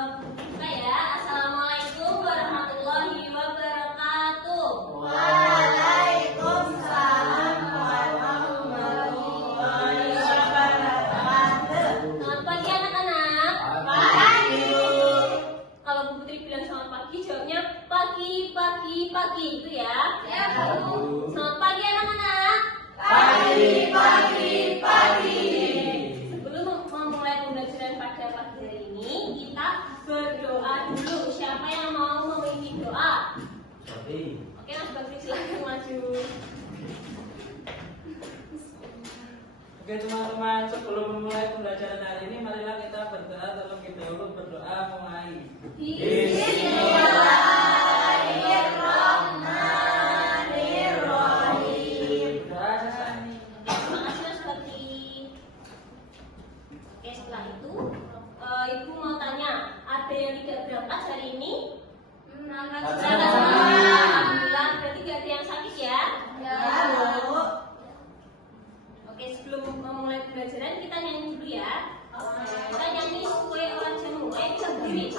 Buka ya. Assalamualaikum warahmatullahi wabarakatuh. Waalaikumsalam warahmatullahi wabarakatuh. Selamat pagi anak-anak. Pagi. Kalau Bu Putri bilang selamat pagi, jawabnya pagi, pagi, pagi itu ya. Ya, Bu. Selamat pagi anak-anak. Pagi, pagi, pagi. Sebelum memulai pembelajaran pada pagi hari ini, kita berdoa dulu. Siapa yang mau memimpin doa? Oke, Mas Bakri silahkan maju. Oke teman-teman, sebelum memulai pembelajaran hari ini, marilah kita berdoa. Tolong kita dulu berdoa mulai. Bismillahirrahmanirrahim. Doa sesani. Terima kasih Mas Bakri. Oke, setelah itu Ibu mau tanya, ada yang tidak berangkat hari ini? Alhamdulillah, berarti gak ada yang sakit ya? Ya, Bu. Oke, sebelum memulai pembelajaran kita nyanyi dulu ya. Kita nyanyi kue orang jamu. Ayo kita berdiri.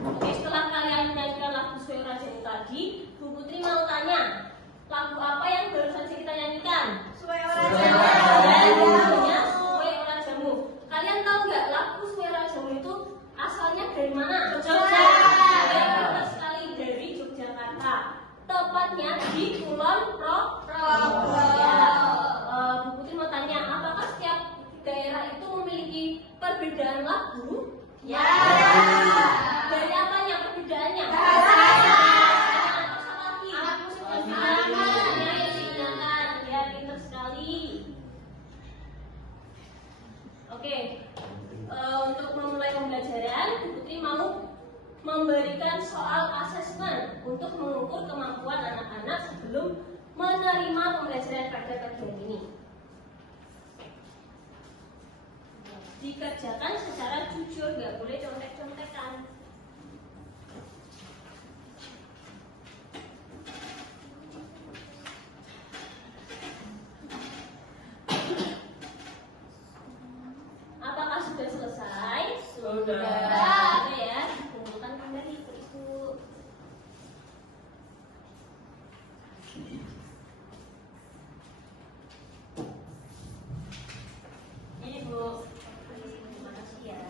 Oke, setelah kalian menyanyikan lagu Suara Rajamu tadi, Bu Putri mau tanya, lagu apa yang barusan kita nyanyikan? Suara Lagunya Suara Rajamu. Kalian tahu nggak lagu Suara Rajamu itu asalnya dari mana? Jogja. Benar sekali, dari Yogyakarta. Tepatnya di Kulon Progo. Ya. Bu Putri mau tanya, apakah setiap daerah itu memiliki perbedaan lagu? Ya. Dari apanya perbedaannya? Bahasanya. Alat musik yang digunakan. Ya, pintar sekali. Oke, untuk memulai pembelajaran, Bu Putri mau memberikan soal asesmen untuk mengukur kemampuan anak-anak sebelum menerima pembelajaran pada pagi hari ini. Dikerjakan secara jujur, nggak boleh contek-contekan. Apakah sudah selesai? Sudah. Oke ya, kumpulkan kembali ke Ibu. Ini Bu. Terima kasih ya.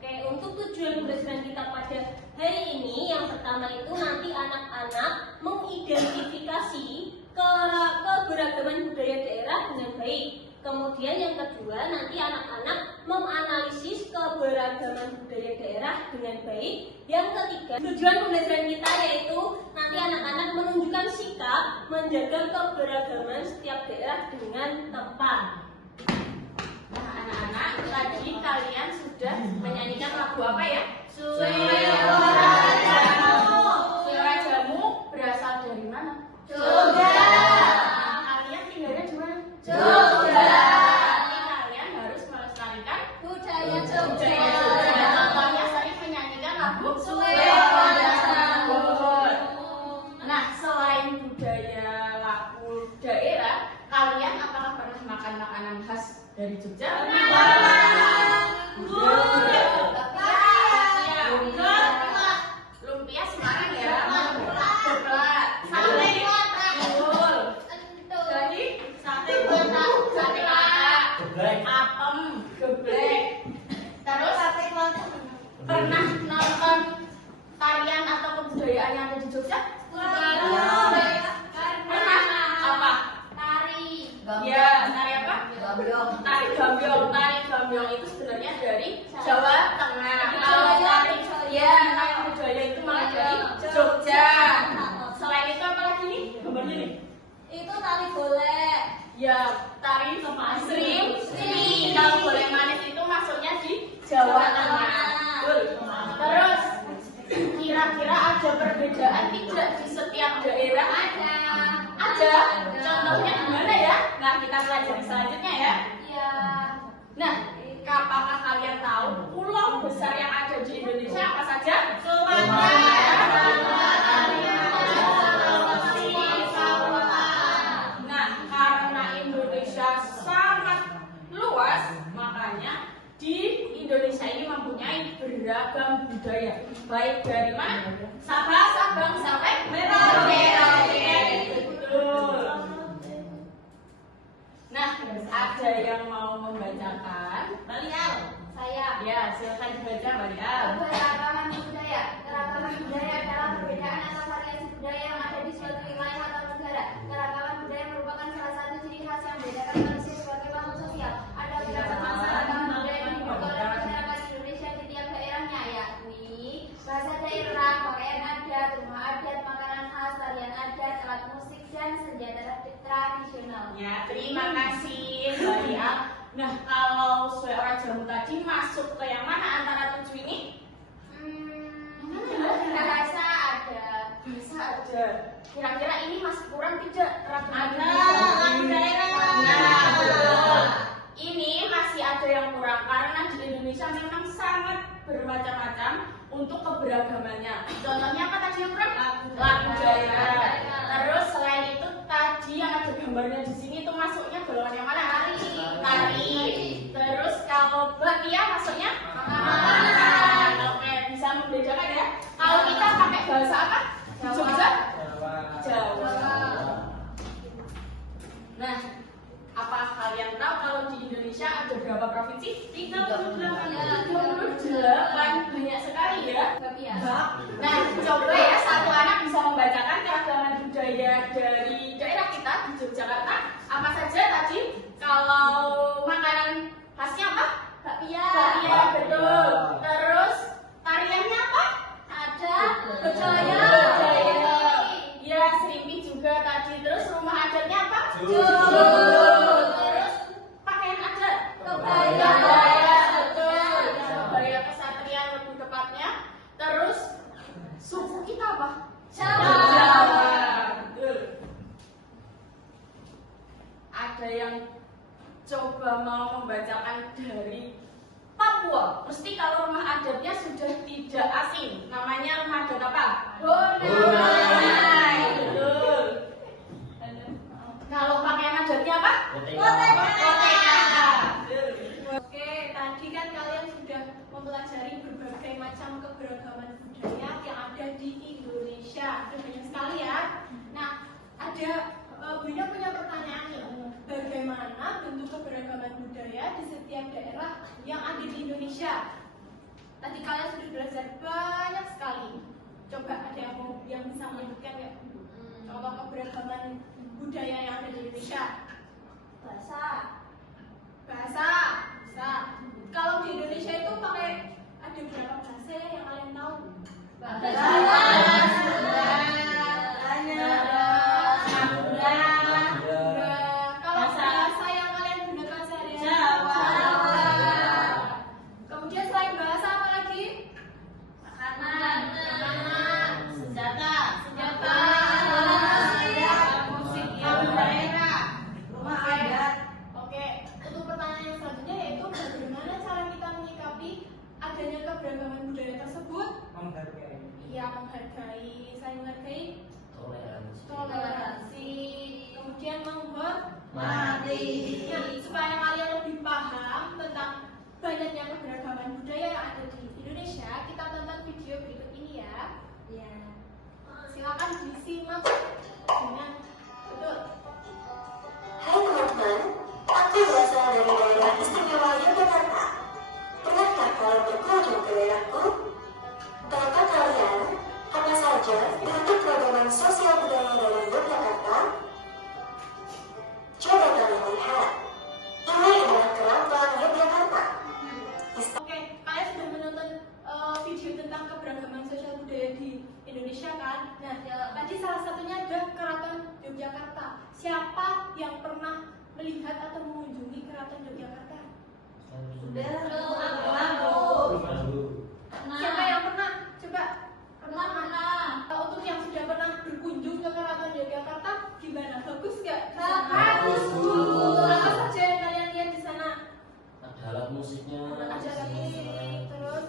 Oke, untuk tujuan pembelajaran kita pada hari ini, yang pertama itu nanti anak-anak mengidentifikasi keberagaman budaya daerah dengan baik. Kemudian yang kedua, nanti anak-anak menganalisis keberagaman budaya daerah dengan baik. Yang ketiga, tujuan pembelajaran kita yaitu nanti anak-anak menunjukkan sikap menjaga keberagaman setiap daerah dengan tepat. Nah, anak-anak, tadi kalian sudah menyanyikan lagu apa ya? Suara Suara Jamu berasal dari mana? Jogja. Kalian tinggalnya di mana? Jogja. Berarti kalian harus melestarikan Budaya Jogja. Nah, contohnya saya menyanyikan lagu Suara Jamu. Nah, selain budaya lagu daerah, kalian apakah pernah makan makanan khas dari Jogja? Bu. Pernah nonton tarian atau kebudayaan yang ada di Jogja? Pernah? Apa? Tari. Ya, tari apa? Gambyong. Tari gambyong. Tari gambyong itu sebenarnya dari Jawa Tengah. Kalau tari tari budaya itu malah dari Jogja. Selain itu apa lagi nih? Gambarnya nih. Itu tari golek. Ya, tari Sri. Kalau boleh manis itu masuknya di Jawa Tengah. Betul. Terus kira-kira ada perbedaan tidak di setiap daerah? Ada. Contohnya gimana ya? Nah, kita pelajari selanjutnya ya. Iya. Nah, apakah kalian tahu pulau besar yang ada di Indonesia apa saja? Nah, karena Indonesia sangat luas, makanya di Indonesia ini mempunyai beragam budaya. Baik dari mana? Sabang sampai Merauke. Betul. Nah, ada yang mau membacakan? Balial. Saya. Ya, silakan dibaca Balial. Keberagaman budaya. Keragaman budaya adalah perbedaan atau variasi budaya yang ada di suatu wilayah atau negara. Keragaman budaya merupakan salah satu ciri khas yang membedakan manusia sebagai makhluk sosial. Ada beberapa keragaman budaya yang dimiliki oleh masyarakat Indonesia di tiap daerahnya, yakni bahasa daerah, pakaian adat, rumah adat, makanan khas, tarian adat, alat musik, dan senjata tradisional. Ya, terima kasih Balial. Nah, kalau sesuai orang jamu tadi masuk ke yang mana antara 7 ini? Bahasa ada. Bisa aja. Kira-kira ini masih kurang tidak? Ada. Nah, betul. Ini masih ada yang kurang karena di Indonesia memang sangat bermacam-macam untuk keberagamannya. Contohnya apa tadi yang kurang? Lagu daerah. Terus selain itu tadi yang ada gambarnya di sini itu masuknya golongan yang mana? Tari. Terus kalau Batia masuknya? Makanan. Oke, bisa membedakan ya. Kalau kita pakai bahasa apa? Jogja? Jawa. Nah, apa kalian tahu kalau di Indonesia ada berapa provinsi? 38. Banyak sekali ya. Nah, coba ya satu anak bisa membacakan keragaman budaya dari daerah kita di Yogyakarta. Apa saja tadi? Kalau makanan khasnya apa? Bakpia. Bakpia, betul. Terus tariannya apa? Ada. Budaya. Ya, serimpi juga tadi. Terus rumah adatnya apa? Terus pakaian adat? Kebaya. Betul. Kebaya kesatria lebih tepatnya. Terus suku kita apa? Jawa. Betul. Ada yang coba mau membacakan dari Papua. Mesti kalau rumah adatnya sudah tidak asing. Namanya rumah adat apa? Bonai. Betul. Kalau pakaian adatnya apa? Koteka. Oke, tadi kan kalian sudah mempelajari berbagai macam keberagaman budaya yang ada di Indonesia. Ada banyak sekali ya. Nah, Bunda punya pertanyaan nih. Bagaimana bentuk keberagaman budaya di setiap daerah yang ada di Indonesia? Tadi kalian sudah belajar banyak sekali. Coba ada yang bisa menyebutkan ya? Contoh keberagaman budaya yang ada di Indonesia. Bahasa. Bisa. Kalau di Indonesia itu pakai ada berapa bahasa ya yang kalian tahu? Kalau bahasa yang kalian gunakan sehari-hari? Kemudian selain bahasa apa lagi? Makanan. Senjata. Musik yang daerah. Rumah adat. Oke, untuk pertanyaan yang selanjutnya yaitu bagaimana cara kita menyikapi adanya keberagaman budaya tersebut? Iya, menghargai, saling menghargai, toleransi, kemudian menghormati. Nah, supaya kalian lebih paham tentang banyaknya keberagaman budaya yang ada di Indonesia, kita tonton video berikut ini ya. Ya. Silakan disimak dengan betul. Hai teman-teman, aku berasal dari daerah istimewa Yogyakarta. Pernahkah kalian berkunjung ke daerahku? Nah, tadi salah satunya ada Keraton Yogyakarta. Siapa yang pernah melihat atau mengunjungi Keraton Yogyakarta? Siapa yang pernah? Coba. Pernah. Untuk yang sudah pernah berkunjung ke Keraton Yogyakarta, gimana? Bagus nggak? Bagus. Apa saja yang kalian lihat di sana? Ada alat musiknya. Ada alat musik, terus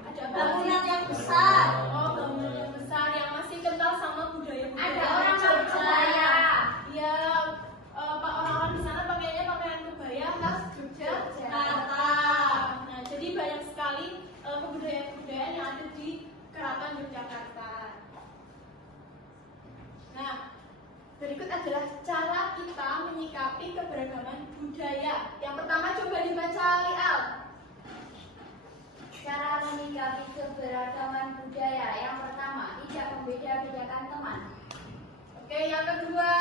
ada apa? Bangunan yang besar. Oh, bangunan yang besar yang masih kental sama budaya. Ada orang berkebaya. Iya, Pak, orang-orang di sana pakaiannya pakaian kebaya khas Yogyakarta. Nah, jadi banyak sekali kebudayaan-kebudayaan yang ada di Keraton Yogyakarta. Nah, berikut adalah cara kita menyikapi keberagaman budaya. Yang pertama coba dibaca Lial. Cara menyikapi keberagaman budaya. Yang pertama, tidak membeda-bedakan teman. Oke, yang kedua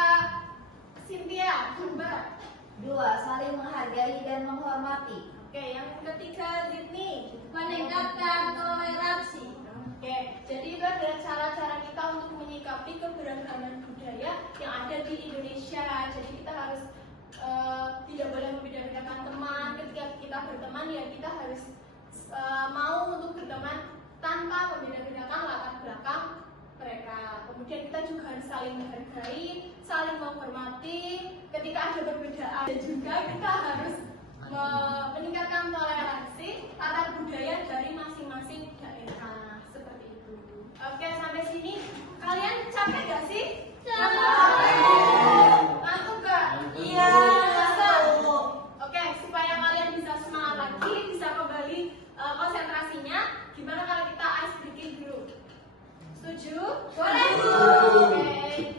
Cynthia, coba. 2. Saling menghargai dan menghormati. Oke, yang ketiga Whitney. Meningkatkan toleransi. Oke, jadi itu adalah cara-cara kita untuk menyikapi keberagaman budaya yang ada di Indonesia. Jadi kita harus tidak boleh membeda-bedakan teman. Ketika kita berteman ya kita harus mau untuk berteman tanpa membeda-bedakan latar belakang mereka. Kemudian kita juga harus saling menghargai, saling menghormati. Ketika ada perbedaan dan juga kita harus meningkatkan toleransi terhadap budaya dari masing-masing daerah. Seperti itu. Oke, sampai sini kalian capek gak sih? Capek. Ngantuk gak? Iya. Oke, supaya kalian bisa semangat lagi, bisa kembali konsentrasinya, gimana kalau kita ice breaking dulu? Setuju? Boleh. Oke.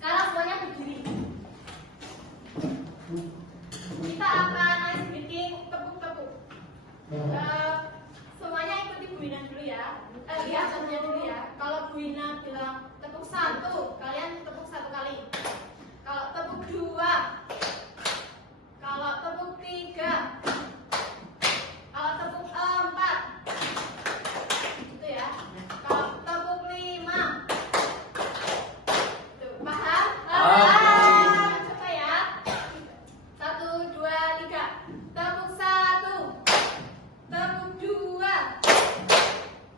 Sekarang semuanya berdiri. Kita akan ice breaking tepuk-tepuk. Semuanya ikuti Bu Ina dulu ya. Lihat contohnya dulu ya. Kalau Bu Ina bilang tepuk 1, kalian tepuk 1 kali. Kalau tepuk 2, kalau tepuk 3, kalau tepuk 4, gitu ya. Kalau tepuk 5, tuh, paham? Coba ya. 1, 2, 3. Tepuk 1, tepuk 2,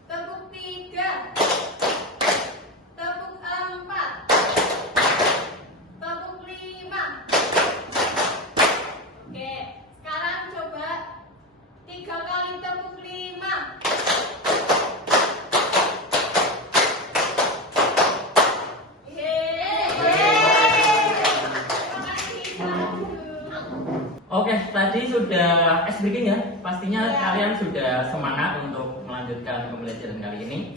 tepuk 3, tepuk 4, tepuk 5. Oke, sekarang coba 3 kali tepuk 5. Oke, tadi sudah ice breaking ya. Pastinya kalian sudah semangat untuk melanjutkan pembelajaran kali ini.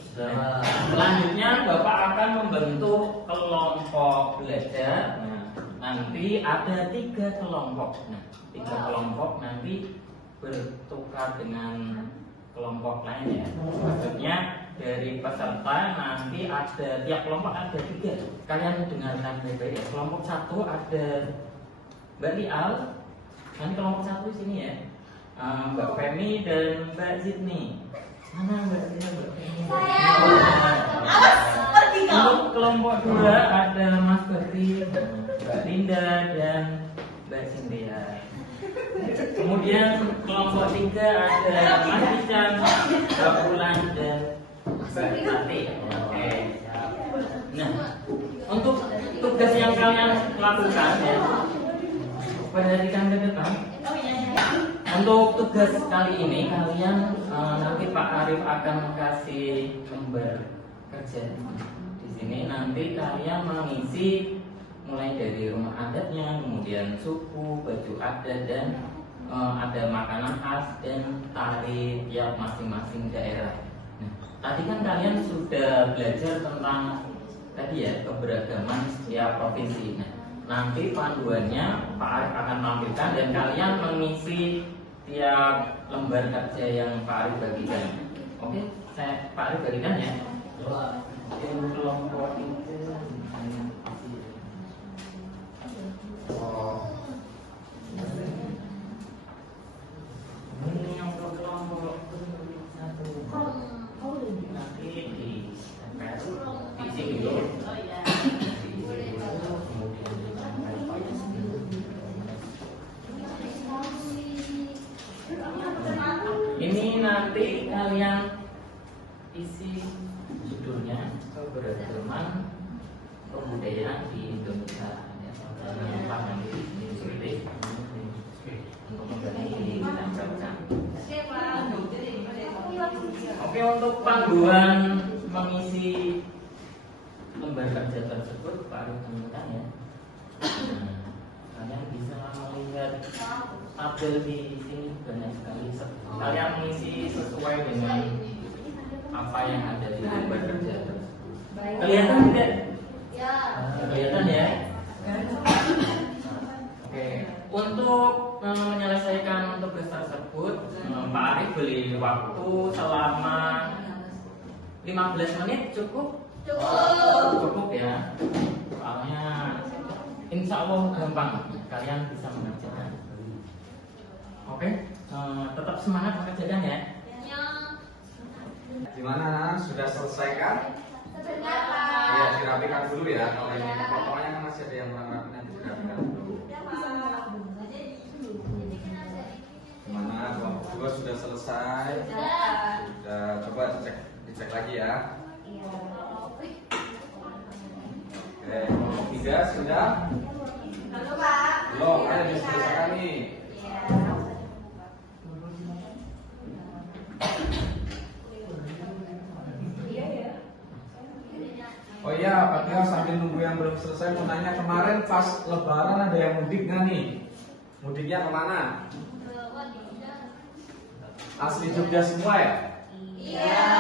Selanjutnya Bapak akan membentuk kelompok belajar. Nah, nanti ada 3 kelompok. Nah, 3 kelompok nanti bertukar dengan kelompok lain ya. Maksudnya dari peserta nanti ada tiap kelompok ada 3. Kalian dengarkan baik-baik ya. Kelompok 1 ada Mbak Lial. Nanti kelompok 1 sini ya. Mbak Femi dan Mbak Zidni. Mana Mbak Zidni, Mbak Femi? Untuk kelompok 2 ada Mas Berti, Mbak Linda dan Mbak Cynthia. Kemudian kelompok 3 ada Mas Ican, Mbak Bulan dan Mbak Tati. Oke. Nah, untuk tugas yang kalian lakukan ya, perhatikan ke depan. Untuk tugas kali ini kalian nanti Pak Arif akan kasih lembar kerja di sini. Nanti kalian mengisi mulai dari rumah adatnya, kemudian suku, baju adat dan ada makanan khas dan tari tiap masing-masing daerah. Nah, tadi kan kalian sudah belajar tentang tadi ya keberagaman setiap provinsi. Nah, nanti panduannya Pak Arif akan tampilkan dan kalian mengisi tiap lembar kerja yang Pak Arif bagikan. Oke, Pak Arif bagikan ya. Kelompok itu ini yang kelompok 1 nanti di dulu. Oh iya. Ini nanti kalian isi judulnya keberagaman kebudayaan di Indonesia. Jangan lupa nanti ditulis untuk memberi ditempelkan. Oke, untuk panduan mengisi lembar kerja tersebut Pak Arif temukan ya. Kalian bisa melihat tabel di sini banyak sekali. Kalian mengisi sesuai dengan apa yang ada di lembar kerja tersebut. Kelihatan tidak? Ya. Kelihatan ya? Oke, untuk menyelesaikan tugas tersebut, Pak Arif beli waktu selama 15 menit cukup? Cukup ya. Soalnya insya Allah gampang, kalian bisa mengerjakan. Oke, tetap semangat mengerjakan ya. Gimana? Sudah selesai kan? Sebentar, Ya, dirapikan dulu ya. Kalau ini potongannya kan masih ada yang kurang rapi, nanti dirapikan dulu. Gimana? Kelompok 2 sudah selesai? Sudah. Coba dicek lagi ya. Oke, kelompok 3 sudah? Belum, kan diselesaikan nih. Oh iya, Pak Tio sambil nunggu yang belum selesai mau nanya, kemarin pas Lebaran ada yang mudik nggak nih? Mudiknya kemana? Asli Jogja semua ya? Iya.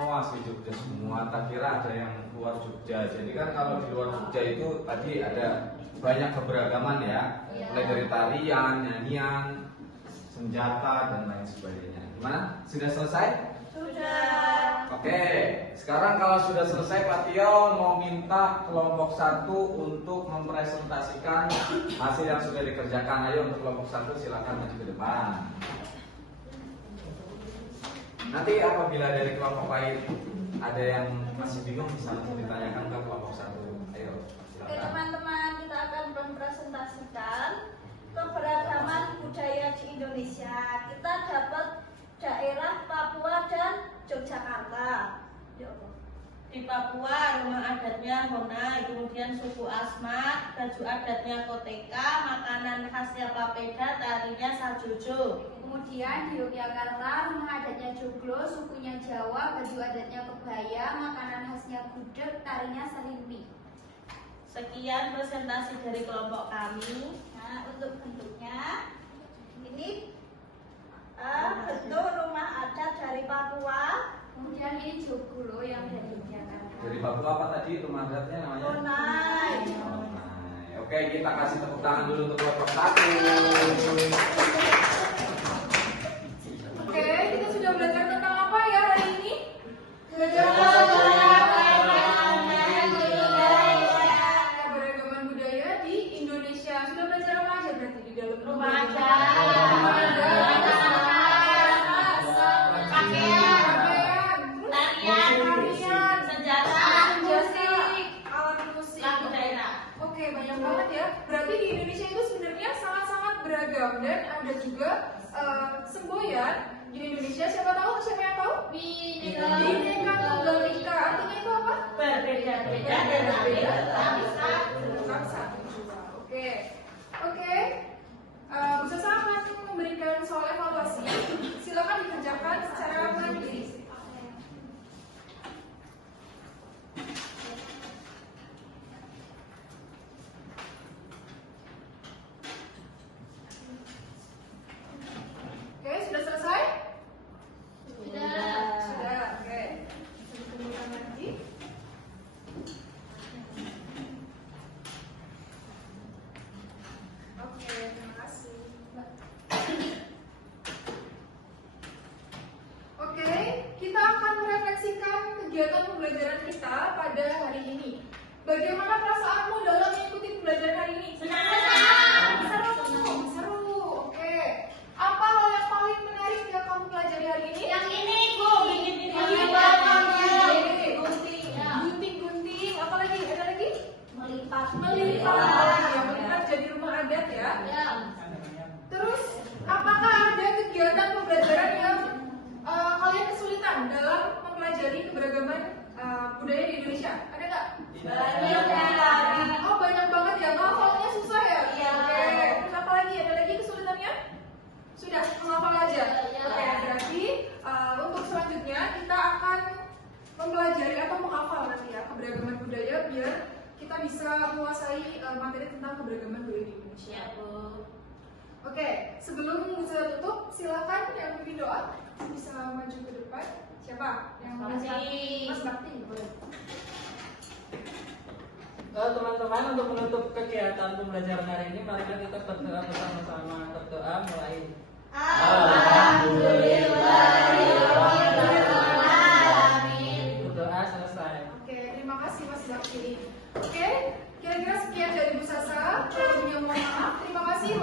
Oh, asli Jogja semua. Tak kira ada yang luar Jogja. Jadi kan kalau di luar Jogja itu tadi ada banyak keberagaman ya, mulai dari tarian, nyanyian, senjata dan lain sebagainya. Gimana? Sudah selesai? Sudah. Oke, sekarang kalau sudah selesai Pak Tio mau minta kelompok 1 untuk mempresentasikan hasil yang sudah dikerjakan. Ayo untuk kelompok 1 silakan maju ke depan. Nanti apabila dari kelompok lain ada yang masih bingung bisa langsung ditanyakan ke kelompok 1. Ayo, Oke silakan. teman-teman, kita akan mempresentasikan keberagaman budaya di Indonesia. Kita dapat daerah Papua dan Yogyakarta. Di Papua rumah adatnya Honai, kemudian suku Asmat, baju adatnya Koteka, makanan khasnya Papeda, tarinya Sajojo. Kemudian di Yogyakarta rumah adatnya Joglo, sukunya Jawa, baju adatnya Kebaya, makanan khasnya gudeg, tarinya Serimpi. Sekian presentasi dari kelompok kami. Nah, untuk bentuknya ini bentuk rumah adat dari Papua. Kemudian ini Joglo yang dari Yogyakarta. Dari Papua apa tadi rumah adatnya namanya? Honai. Honai. Oke, kita kasih tepuk tangan dulu untuk kelompok 1. Oke, kita sudah belajar tentang apa ya hari ini? Keberagaman budaya di Indonesia. Sudah belajar apa aja berarti di dalam rumah Lagu daerah. Oke, banyak banget ya. Berarti di Indonesia itu sebenarnya sangat-sangat beragam dan ada juga semboyan di Indonesia. Siapa yang tahu? Bineka Tunggal Ika. Artinya itu apa? Berbeda-beda dan tapi Tetap satu juga. Oke. Bisa sangat memberikan soal evaluasi. Silakan dikerjakan secara mandiri. Oke, sudah selesai? Sudah, oke. Bisa ditemukan lagi. Oke, terima kasih. Oke, kita akan merefleksikan kegiatan pembelajaran kita pada hari ini. Bagaimana perasaanmu dalam mengikuti pembelajaran hari ini? Seru. Oke. Apa hal yang paling menarik yang kamu pelajari hari ini? Yang ini Bu, bikin ini. Gunting-gunting kesulitan dalam mempelajari keberagaman budaya di Indonesia? Ada nggak? Oh banyak banget ya, menghafalnya susah ya? Iya. Oke, terus apa lagi? Ada lagi kesulitannya? Sudah, menghafal aja. Oke, berarti untuk selanjutnya kita akan mempelajari atau menghafal nanti ya keberagaman budaya biar kita bisa menguasai materi tentang keberagaman budaya di Indonesia. Oke, sebelum saya tutup, silakan yang memimpin doa bisa maju ke depan. Siapa? Yang Mas Bakti. Boleh. Teman-teman, untuk menutup kegiatan pembelajaran hari ini, mari kita berdoa bersama-sama. Berdoa mulai. Berdoa selesai. Oke, terima kasih Mas Bakti. Oke, kira-kira sekian dari Bu Sasa. Kalau punya mohon maaf, terima kasih